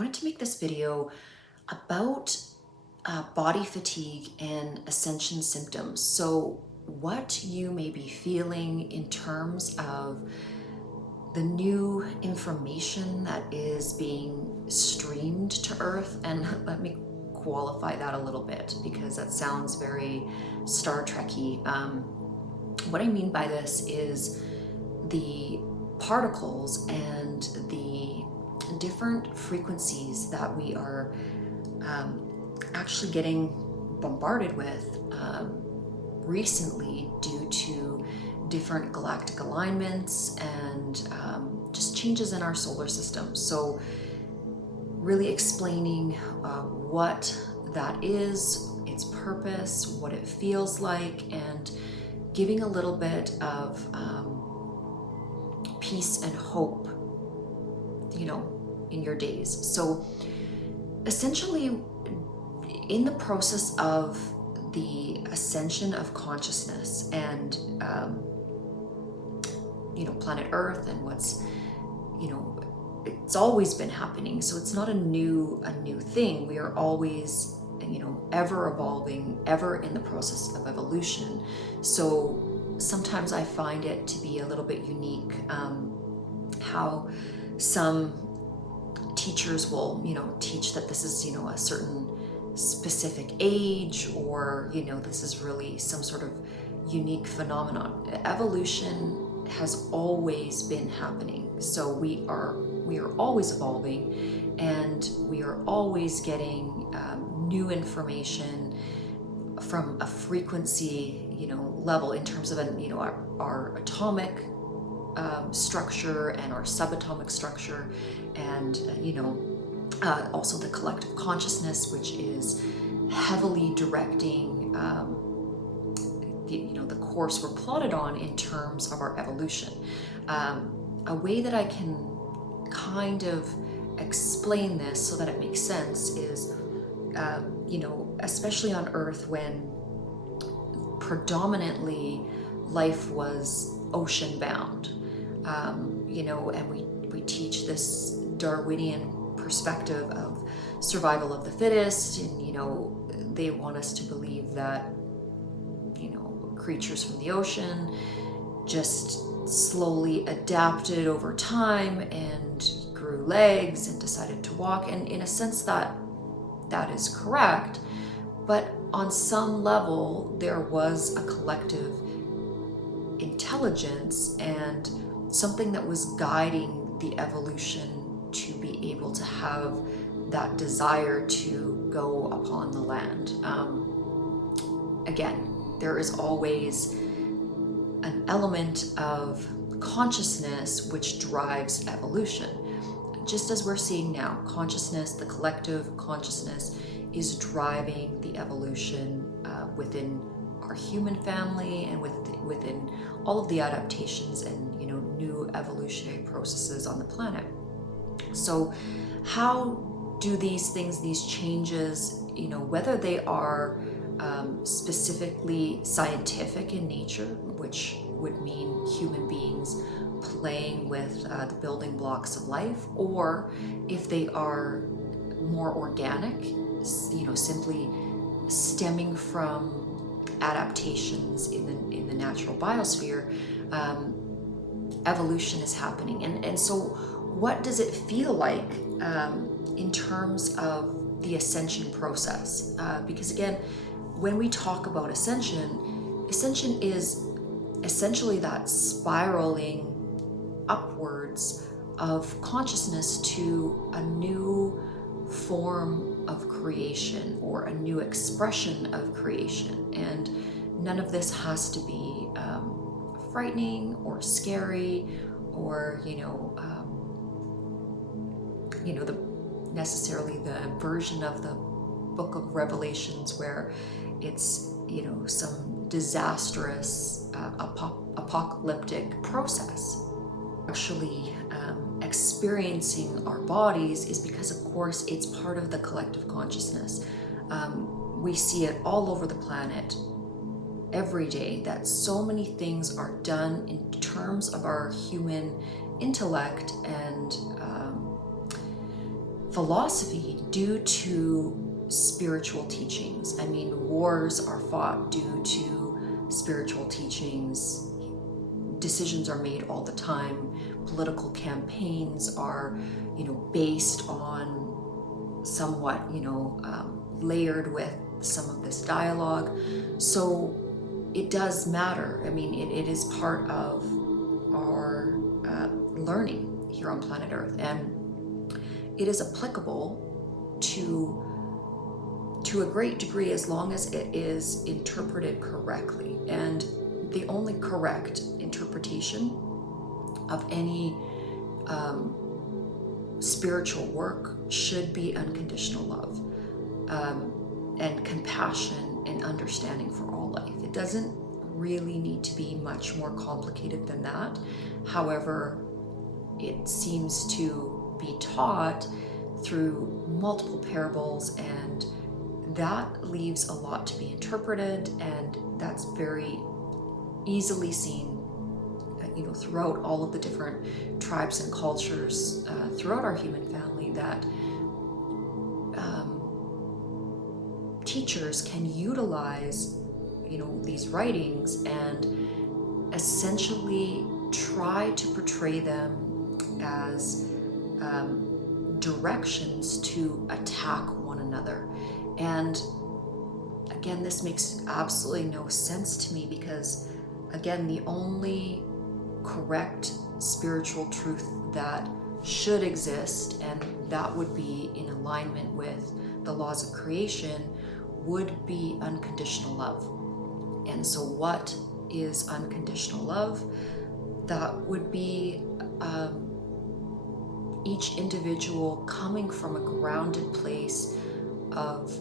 wanted to make this video about body fatigue and ascension symptoms. So what you may be feeling in terms of the new information that is being streamed to Earth. And let me qualify that a little bit because that sounds very Star Trek-y. What I mean by this is the particles and the different frequencies that we are actually getting bombarded with recently due to different galactic alignments and just changes in our solar system. So really explaining what that is, its purpose, what it feels like, and giving a little bit of peace and hope, in your days. So essentially, in the process of the ascension of consciousness and planet Earth and what's it's always been happening, so it's not a new thing. We are always ever evolving, ever in the process of evolution. So sometimes I find it to be a little bit unique how some teachers will teach that this is a certain specific age, or this is really some sort of unique phenomenon. Evolution has always been happening, so we are always evolving, and we are always getting new information from a frequency level in terms of our atomic structure and our subatomic structure, and also the collective consciousness, which is heavily directing the course we're plotted on in terms of our evolution. A way that I can kind of explain this so that it makes sense is, especially on Earth, when predominantly life was ocean bound, and we teach this Darwinian perspective of survival of the fittest, and they want us to believe that creatures from the ocean just slowly adapted over time and grew legs and decided to walk, and in a sense that is correct, but on some level there was a collective intelligence and something that was guiding the evolution to be able to have that desire to go upon the land. Again, there is always an element of consciousness which drives evolution. Just as we're seeing now, consciousness, the collective consciousness, is driving the evolution within our human family and within all of the adaptations and new evolutionary processes on the planet. So how do these things, these changes, whether they are specifically scientific in nature, which would mean human beings playing with the building blocks of life, or if they are more organic, simply stemming from adaptations in the natural biosphere, evolution is happening. And so what does it feel like in terms of the ascension process? Because again, when we talk about ascension is essentially that spiraling upwards of consciousness to a new form of creation or a new expression of creation. And none of this has to be frightening or scary or necessarily the version of the book of Revelations where it's some disastrous apocalyptic process. Actually experiencing our bodies is because, of course, it's part of the collective consciousness. We see it all over the planet every day, that so many things are done in terms of our human intellect and philosophy due to spiritual teachings. I mean, wars are fought due to spiritual teachings. Decisions are made all the time. Political campaigns are, based on somewhat, layered with some of this dialogue. So it does matter. I mean, it is part of our learning here on planet Earth, and it is applicable to a great degree as long as it is interpreted correctly. And the only correct interpretation of any spiritual work should be unconditional love, and compassion and understanding for all life. It doesn't really need to be much more complicated than that. However, it seems to be taught through multiple parables, and that leaves a lot to be interpreted, and that's very easily seen throughout all of the different tribes and cultures throughout our human family, that teachers can utilize these writings and essentially try to portray them as directions to attack one another. And again, this makes absolutely no sense to me, because again, the only correct spiritual truth that should exist, and that would be in alignment with the laws of creation, would be unconditional love. And so what is unconditional love? That would be each individual coming from a grounded place of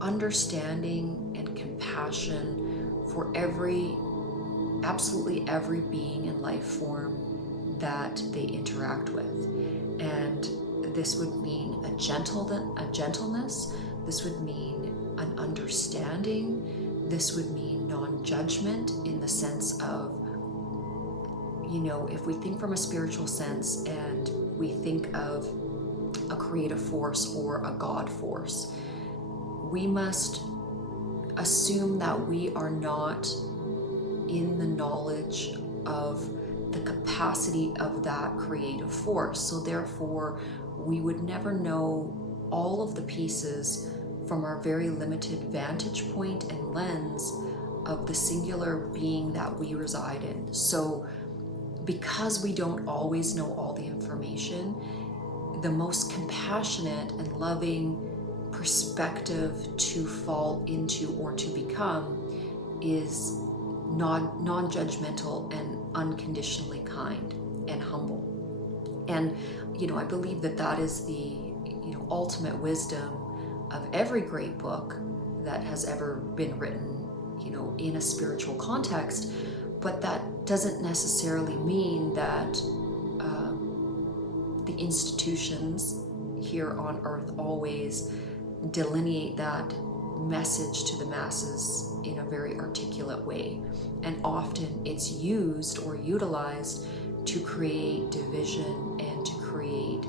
understanding and compassion for absolutely every being and life form that they interact with. And this would mean a gentleness. This would mean an understanding. This would mean non-judgment, in the sense of, if we think from a spiritual sense and we think of a creative force or a God force, we must assume that we are not in the knowledge of the capacity of that creative force. So therefore, we would never know all of the pieces from our very limited vantage point and lens of the singular being that we reside in. So because we don't always know all the information, the most compassionate and loving perspective to fall into or to become is non-judgmental and unconditionally kind and humble. And I believe that is the ultimate wisdom of every great book that has ever been written in a spiritual context. But that doesn't necessarily mean that the institutions here on earth always delineate that message to the masses in a very articulate way. And often it's used or utilized to create division and to create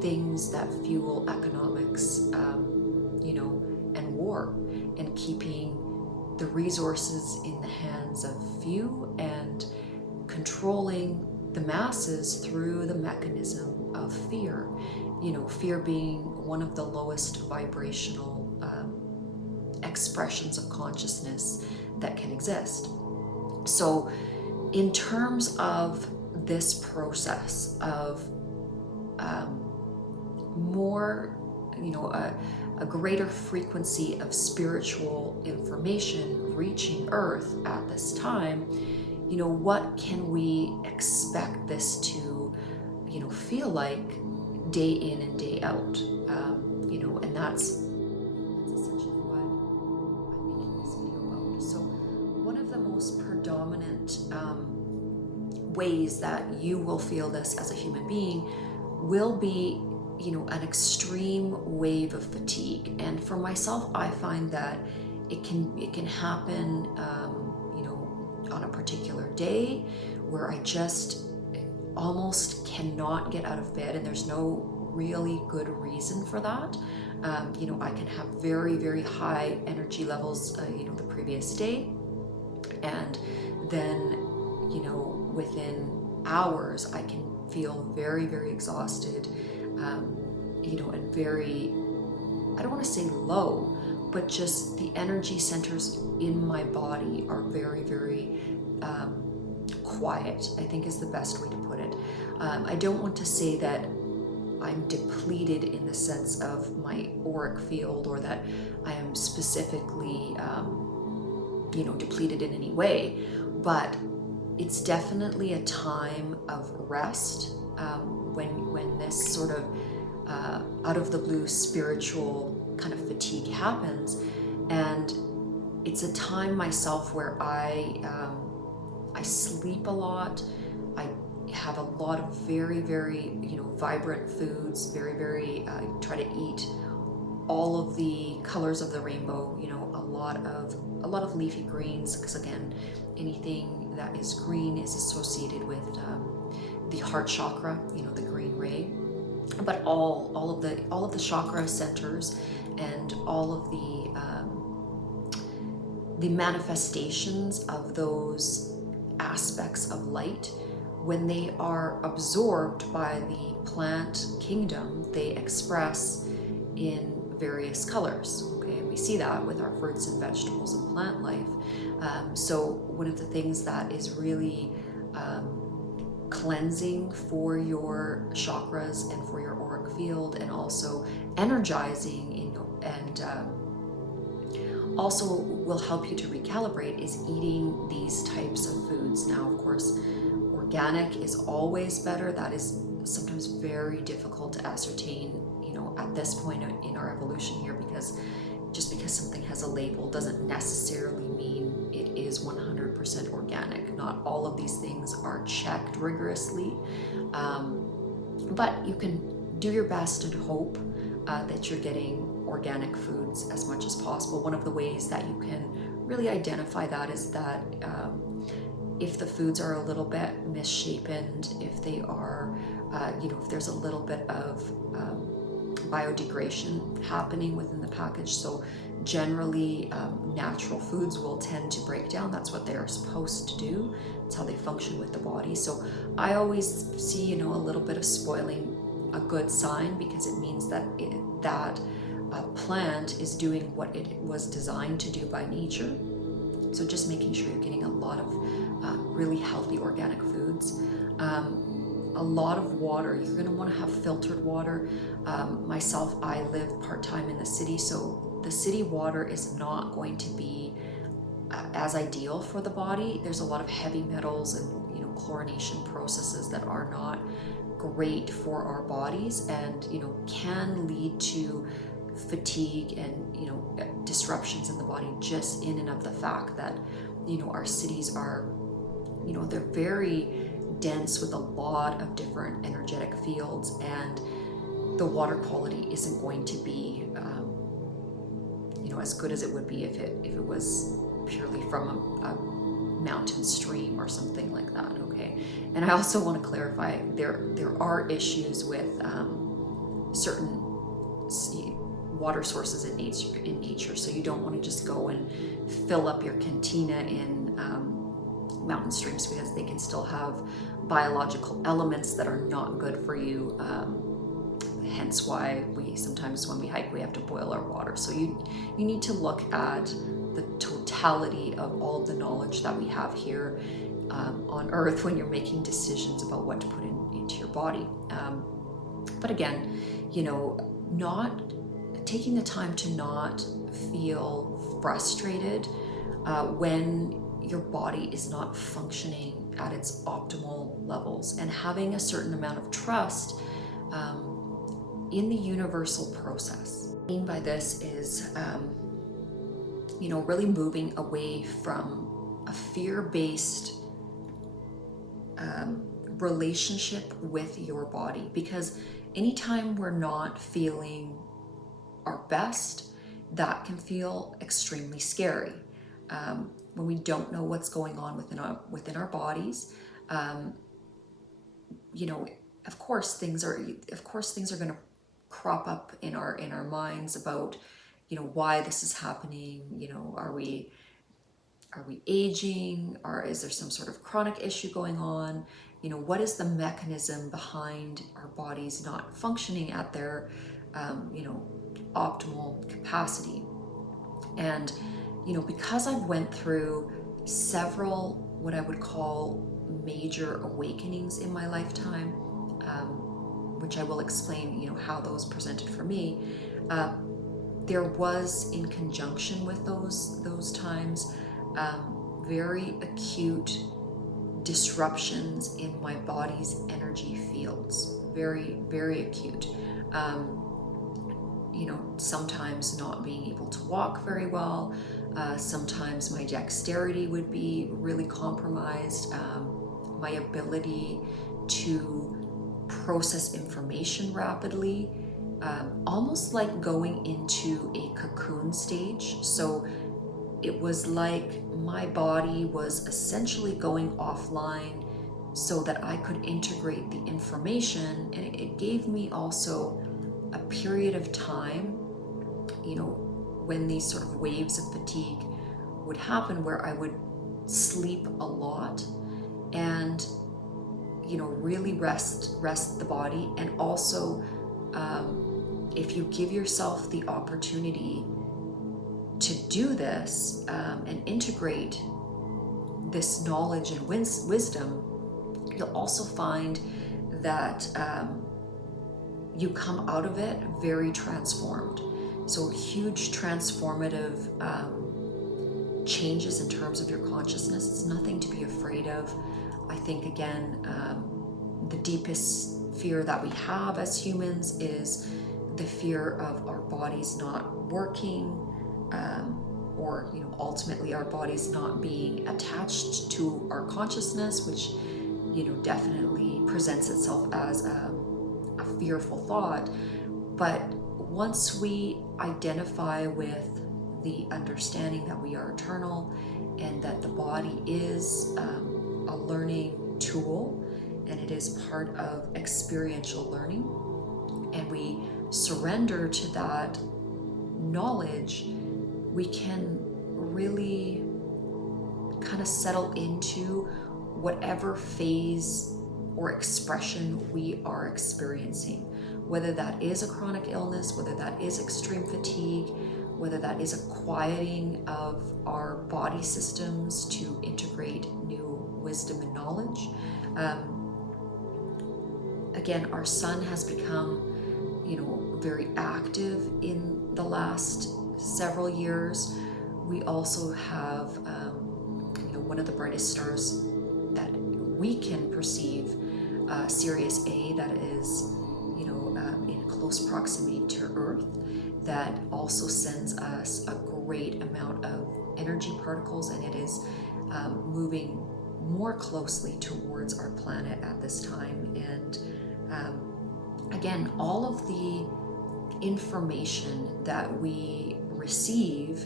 things that fuel economics, and war, and keeping the resources in the hands of few and controlling the masses through the mechanism of fear. Fear being one of the lowest vibrational expressions of consciousness that can exist. So in terms of this process of more, a greater frequency of spiritual information reaching Earth at this time, what can we expect this to, feel like day in and day out? And that's essentially what I'm making this video about. So one of the most predominant ways that you will feel this as a human being will be an extreme wave of fatigue. And for myself, I find that it can happen on a particular day where I just almost cannot get out of bed, and there's no really good reason for that. You know, I can have very, very high energy levels, you know, the previous day. And then, you know, within hours, I can feel very, very exhausted, you know, and very, I don't want to say low, but just the energy centers in my body are very, very quiet, I think is the best way to put it. I don't want to say that I'm depleted in the sense of my auric field, or that I am specifically, you know, depleted in any way, but it's definitely a time of rest when this sort of out of the blue spiritual kind of fatigue happens. And it's a time myself where I sleep a lot. I have a lot of very, very, you know, vibrant foods, very, very, try to eat all of the colors of the rainbow, you know, a lot of leafy greens, because again, anything that is green is associated with the heart chakra, you know, the green ray. But all of the chakra centers and all of the manifestations of those aspects of light, when they are absorbed by the plant kingdom, they express in various colors. Okay, and we see that with our fruits and vegetables and plant life. So one of the things that is really cleansing for your chakras and for your auric field, and also energizing, you know, and also will help you to recalibrate, is eating these types of foods. Now, of course, organic is always better. That is sometimes very difficult to ascertain, you know, at this point in our evolution here, because just because something has a label doesn't necessarily mean it is 100% organic. Not all of these things are checked rigorously, but you can do your best and hope that you're getting organic foods as much as possible. One of the ways that you can really identify that is that if the foods are a little bit misshapen, if they are, you know, if there's a little bit of biodegradation happening within the package. So generally, natural foods will tend to break down. That's what they are supposed to do. It's how they function with the body. So I always see, you know, a little bit of spoiling a good sign, because it means that that plant is doing what it was designed to do by nature. So just making sure you're getting a lot of really healthy organic foods. A lot of water. You're going to want to have filtered water. Myself, I live part-time in the city, so the city water is not going to be as ideal for the body. There's a lot of heavy metals and, you know, chlorination processes that are not great for our bodies, and, you know, can lead to fatigue and, you know, disruptions in the body, just in and of the fact that, you know, our cities are, you know, they're very dense with a lot of different energetic fields, and the water quality isn't going to be, you know, as good as it would be if it was purely from a mountain stream or something like that. Okay, and I also want to clarify, there are issues with certain water sources in nature, so you don't want to just go and fill up your cantina in mountain streams, because they can still have biological elements that are not good for you. Hence why we sometimes, when we hike, we have to boil our water. So you need to look at the totality of all of the knowledge that we have here on Earth when you're making decisions about what to put into your body. But again, you know, not taking the time to not feel frustrated when your body is not functioning at its optimal levels, and having a certain amount of trust in the universal process. What I mean by this is, you know, really moving away from a fear-based relationship with your body, because anytime we're not feeling our best, that can feel extremely scary. When we don't know what's going on within our bodies, you know, of course things are going to crop up in our minds about, why this is happening. Are we aging, or is there some sort of chronic issue going on? What is the mechanism behind our bodies not functioning at their optimal capacity? And because I've went through several what I would call major awakenings in my lifetime, which I will explain how those presented for me, there was, in conjunction with those times, very acute disruptions in my body's energy fields. Very, very acute. Sometimes not being able to walk very well. Sometimes my dexterity would be really compromised. My ability to process information rapidly, almost like going into a cocoon stage. So it was like my body was essentially going offline so that I could integrate the information, and it gave me also a period of time, when these sort of waves of fatigue would happen, where I would sleep a lot and really rest the body. And also, if you give yourself the opportunity to do this and integrate this knowledge and wisdom, you'll also find that you come out of it very transformed. So huge transformative changes in terms of your consciousness. It's nothing to be afraid of. I think, again, the deepest fear that we have as humans is the fear of our bodies not working, or ultimately our bodies not being attached to our consciousness, which definitely presents itself as a fearful thought. But once we identify with the understanding that we are eternal and that the body is a learning tool, and it is part of experiential learning, and we surrender to that knowledge, we can really kind of settle into whatever phase or expression we are experiencing, whether that is a chronic illness, whether that is extreme fatigue, whether that is a quieting of our body systems to integrate new wisdom and knowledge. Again, our sun has become, very active in the last several years. We also have, one of the brightest stars that we can perceive, Sirius A, that is, in close proximity to Earth, that also sends us a great amount of energy particles, and it is moving more closely towards our planet at this time. And again, all of the information that we receive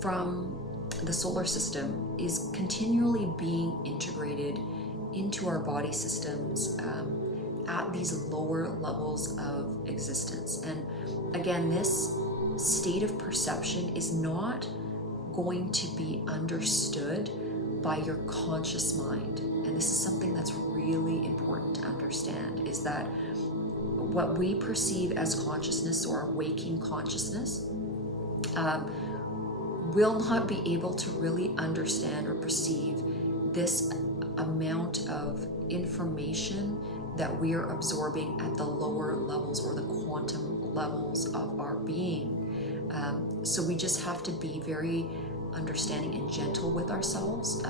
from the solar system is continually being integrated into our body systems at these lower levels of existence. And again, this state of perception is not going to be understood by your conscious mind. And this is something that's really important to understand, is that what we perceive as consciousness, or waking consciousness, will not be able to really understand or perceive this amount of information that we are absorbing at the lower levels, or the quantum levels of our being. So we just have to be very understanding and gentle with ourselves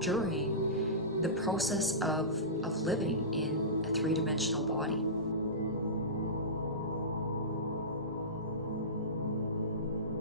during the process of living in a three-dimensional body.